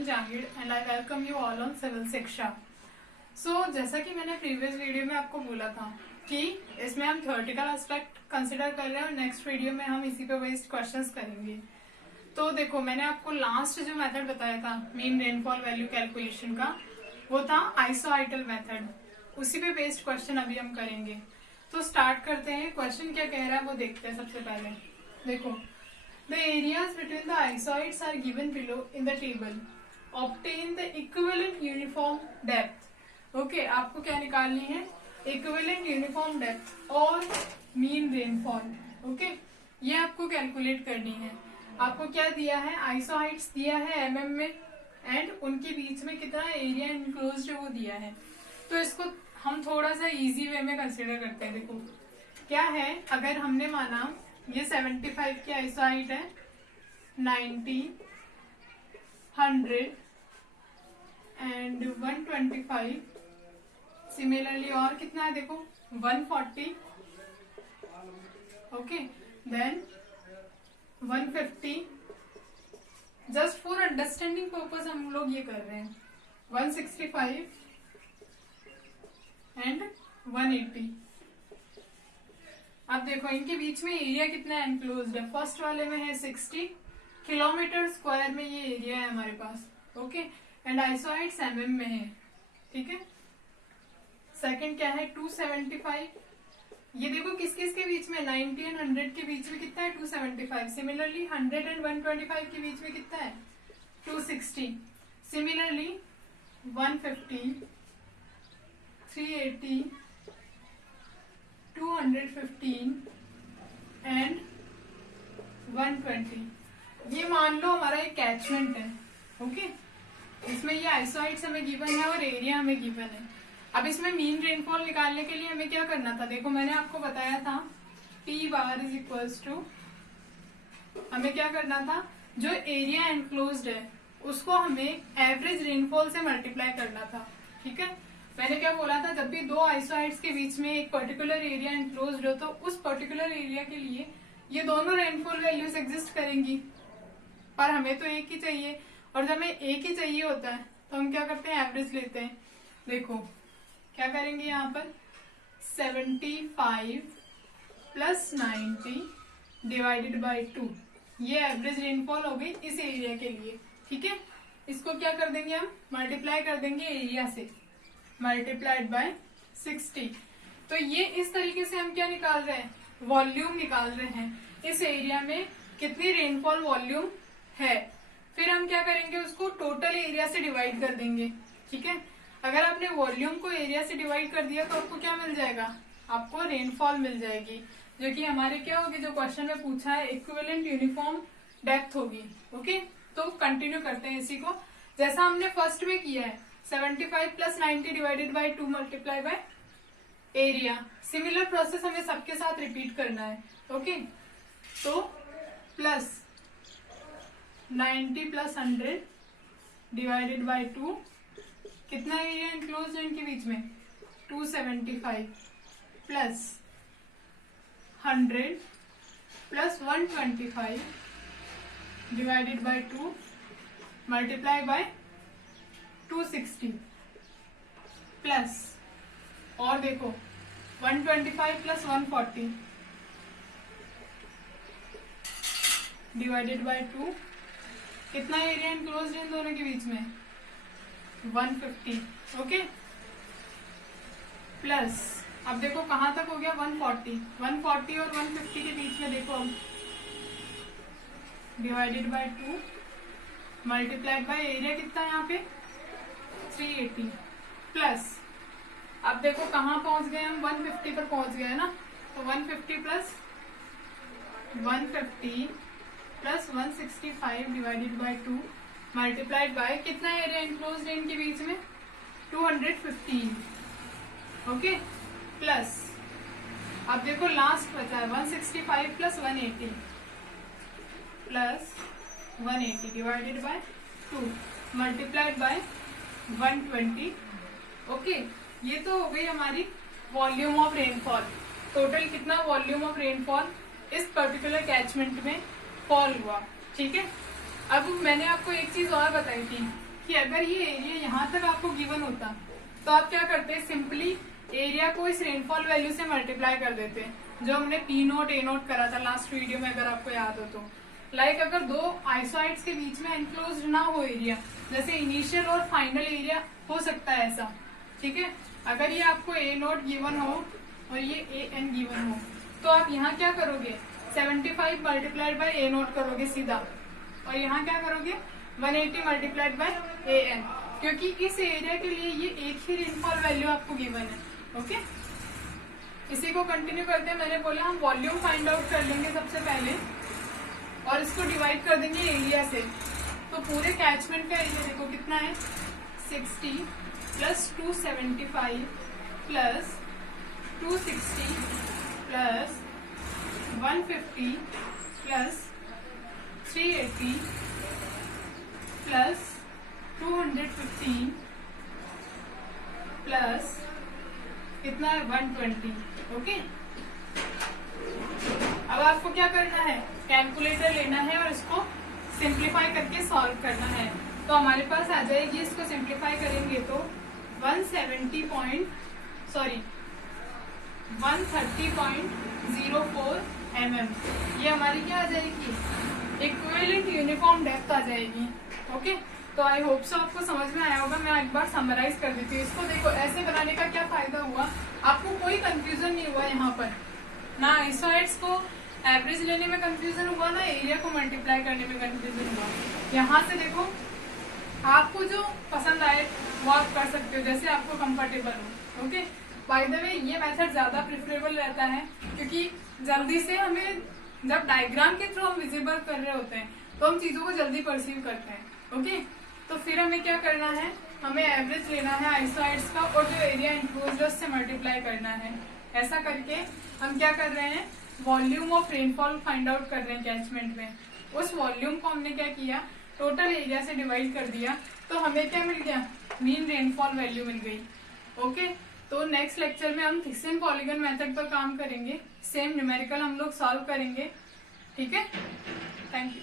Anand Jangid and I welcome you all on Civil शिक्षा। जैसा कि मैंने प्रीवियस वीडियो में आपको बोला था कि इसमें हम थ्योरेटिकल एस्पेक्ट कंसिडर कर रहे हैं और नेक्स्ट वीडियो में हम इसी पे बेस्ड क्वेश्चंस करेंगे। तो देखो, मैंने आपको लास्ट जो मेथड बताया था मीन रेनफॉल वैल्यू कैलकुलेशन का, वो था आइसोआइटल मेथड। उसी पे बेस्ड क्वेश्चन अभी हम करेंगे। तो स्टार्ट करते हैं। क्वेश्चन क्या कह रहा है वो देखते हैं। सबसे पहले देखो, the areas between the isoids are given below in the table. Obtain the equivalent uniform depth. Okay, आपको क्या निकालनी है? Equivalent uniform depth और mean rainfall. Okay, ये आपको कैलकुलेट करनी है। आपको क्या दिया है? आइसोइड्स दिया है mm में एंड उनके बीच में कितना एरिया इनक्लोज्ड है वो दिया है। तो इसको हम थोड़ा सा इजी वे में कंसिडर करते हैं। देखो क्या है, अगर हमने माना ये 75 की आइसोआइड है, 90, 100 एंड 125। सिमिलरली और कितना है देखो 140, okay, then 150। Just for understanding purpose हम लोग ये कर रहे हैं। 165 एंड 180। अब देखो इनके बीच में एरिया कितना एनक्लोज्ड है। फर्स्ट वाले में है 60 किलोमीटर स्क्वायर में ये एरिया है हमारे पास, ओके, एंड आइसोइड्स mm में है, ठीक है। सेकंड क्या है 275। ये देखो किस किस के बीच में, 90 एंड 100 के बीच में कितना है 275। सिमिलरली 100 एंड 125 के बीच में कितना है 260। Similarly 150, 380, 215 and 120। ये मान लो हमारा एक कैचमेंट है, ओके। इसमें ये आइसोइड्स हमें गिवन है और एरिया हमें गिवन है। अब इसमें मीन रेनफॉल निकालने के लिए हमें क्या करना था? देखो मैंने आपको बताया था P bar is equals to, हमें क्या करना था, जो एरिया एनक्लोज्ड है उसको हमें एवरेज रेनफॉल से मल्टीप्लाई करना था, ठीक है। मैंने क्या बोला था, जब भी दो आइसोइड्स के बीच में एक पर्टिकुलर एरिया एनक्लोज्ड हो तो उस पर्टिकुलर एरिया के लिए ये दोनों रेनफॉल वैल्यूज एग्जिस्ट करेंगी, पर हमें तो एक ही चाहिए। और जब हमें एक ही चाहिए होता है तो हम क्या करते हैं, एवरेज लेते हैं। देखो क्या करेंगे यहाँ पर, 75 प्लस 90 डिवाइडेड बाई 2, ये एवरेज रेनफॉल हो गई इस एरिया के लिए, ठीक है। इसको क्या कर देंगे हम, मल्टीप्लाई कर देंगे एरिया से, मल्टीप्लाइड बाय 60। तो ये इस तरीके से हम क्या निकाल रहे हैं, वॉल्यूम निकाल रहे हैं। इस एरिया में कितनी रेनफॉल वॉल्यूम है, फिर हम क्या करेंगे, उसको टोटल एरिया से डिवाइड कर देंगे, ठीक है। अगर आपने वॉल्यूम को एरिया से डिवाइड कर दिया तो आपको क्या मिल जाएगा, आपको रेनफॉल मिल जाएगी, जो कि हमारे क्या होगी, जो क्वेश्चन में पूछा है इक्विवेलेंट यूनिफॉर्म डेप्थ होगी, ओके। तो कंटिन्यू करते हैं इसी को, जैसा हमने फर्स्ट में किया है। 75 plus 90 divided by 2 multiply by area. Similar process हमें सबके साथ रिपीट करना है, ओके। तो प्लस 90 प्लस 100 डिवाइडेड बाई 2, कितना एरिया एनक्लोज्ड है इनके बीच में 275, plus 100 plus 125 divided by 2 multiply by 260, plus और देखो 125 प्लस 140 डिवाइडेड बाय 2, कितना एरिया एनक्लोज्ड है इन दोनों के बीच में 150, ओके। प्लस अब देखो कहां तक हो गया 140 और 150 के बीच में देखो अब divided by 2 multiplied by area कितना है यहाँ पे 380, प्लस अब देखो कहाँ पहुंच गए हम, 150 पर पहुंच गए ना। तो 150 plus 150 plus 165 divided by 2 multiplied by कितना एरिया एनक्लोज्ड है इनके बीच में 215, ओके। प्लस अब देखो लास्ट बचा है 165 plus 180 plus 180 divided by 2 multiplied by 120, okay. ये तो हो गई हमारी वॉल्यूम ऑफ रेनफॉल। टोटल कितना वॉल्यूम ऑफ रेनफॉल इस पर्टिकुलर कैचमेंट में फॉल हुआ, ठीक है। अब मैंने आपको एक चीज और बताई थी कि अगर ये एरिया यहाँ तक आपको गिवन होता तो आप क्या करते, सिंपली एरिया को इस रेनफॉल वैल्यू से मल्टीप्लाई कर देते, जो हमने पी नोट ए नोट करा था लास्ट वीडियो में, अगर आपको याद हो तो। लाइक अगर दो आइसोइड्स के बीच में एनक्लोज्ड ना हो एरिया, जैसे इनिशियल और फाइनल एरिया हो सकता है ऐसा, ठीक है। अगर ये आपको ए नोट गिवन हो और ये ए एन गिवन हो, तो आप यहाँ क्या करोगे, 75 मल्टीप्लाइड बाय ए नोट करोगे सीधा, और यहाँ क्या करोगे 180 मल्टीप्लाइड बाय ए एन, क्योंकि इस एरिया के लिए ये एक ही रेनफॉल वैल्यू आपको गिवन है। ओके, इसी को कंटिन्यू करते हैं। मैंने बोला हम वॉल्यूम फाइंड आउट कर लेंगे सबसे पहले, और इसको डिवाइड कर देंगे एरिया से। तो पूरे कैचमेंट का एरिया देखो कितना है, 60 plus 275 plus 260 plus 150 plus 380 plus 215 plus कितना है 120। ओके, अब आपको क्या करना है, कैलकुलेटर लेना है और इसको सिंप्लीफाई करके सॉल्व करना है। तो हमारे पास आ जाएगी, इसको सिंप्लीफाई करेंगे तो 130.04 mm, ये हमारी क्या आ जाएगी, इक्विवेलेंट यूनिफॉर्म डेप्थ आ जाएगी। ओके, तो आई होप सो आपको समझ में आया होगा। मैं एक बार समराइज कर देती हूँ इसको। देखो ऐसे बनाने का क्या फायदा हुआ, आपको कोई कंफ्यूजन नहीं हुआ यहाँ पर, ना आइसोइड्स को एवरेज लेने में कंफ्यूजन हुआ, ना एरिया को मल्टीप्लाई करने में कंफ्यूजन हुआ। यहाँ से देखो आपको जो पसंद आए वो आप कर सकते हो, जैसे आपको कंफर्टेबल हो। ओके, बाय द वे ये मेथड ज्यादा प्रेफरेबल रहता है, क्योंकि जल्दी से हमें जब डायग्राम के थ्रू हम विजिबल कर रहे होते हैं तो हम चीजों को जल्दी परसीव करते हैं। ओके, तो फिर हमें क्या करना है, हमें एवरेज लेना है आइसोइड्स का और जो एरिया इंक्लोज्ड उससे मल्टीप्लाई करना है। ऐसा करके हम क्या कर रहे हैं, volume of rainfall find out कर रहे हैं कैचमेंट में। उस वॉल्यूम को हमने क्या किया, टोटल एरिया से डिवाइड कर दिया, तो हमें क्या मिल गया, मीन रेनफॉल वैल्यू मिल गई। ओके, तो नेक्स्ट लेक्चर में हम थिक्सन पॉलीगन मेथड पर काम करेंगे, सेम न्यूमेरिकल हम लोग सॉल्व करेंगे। ठीक है, थैंक यू।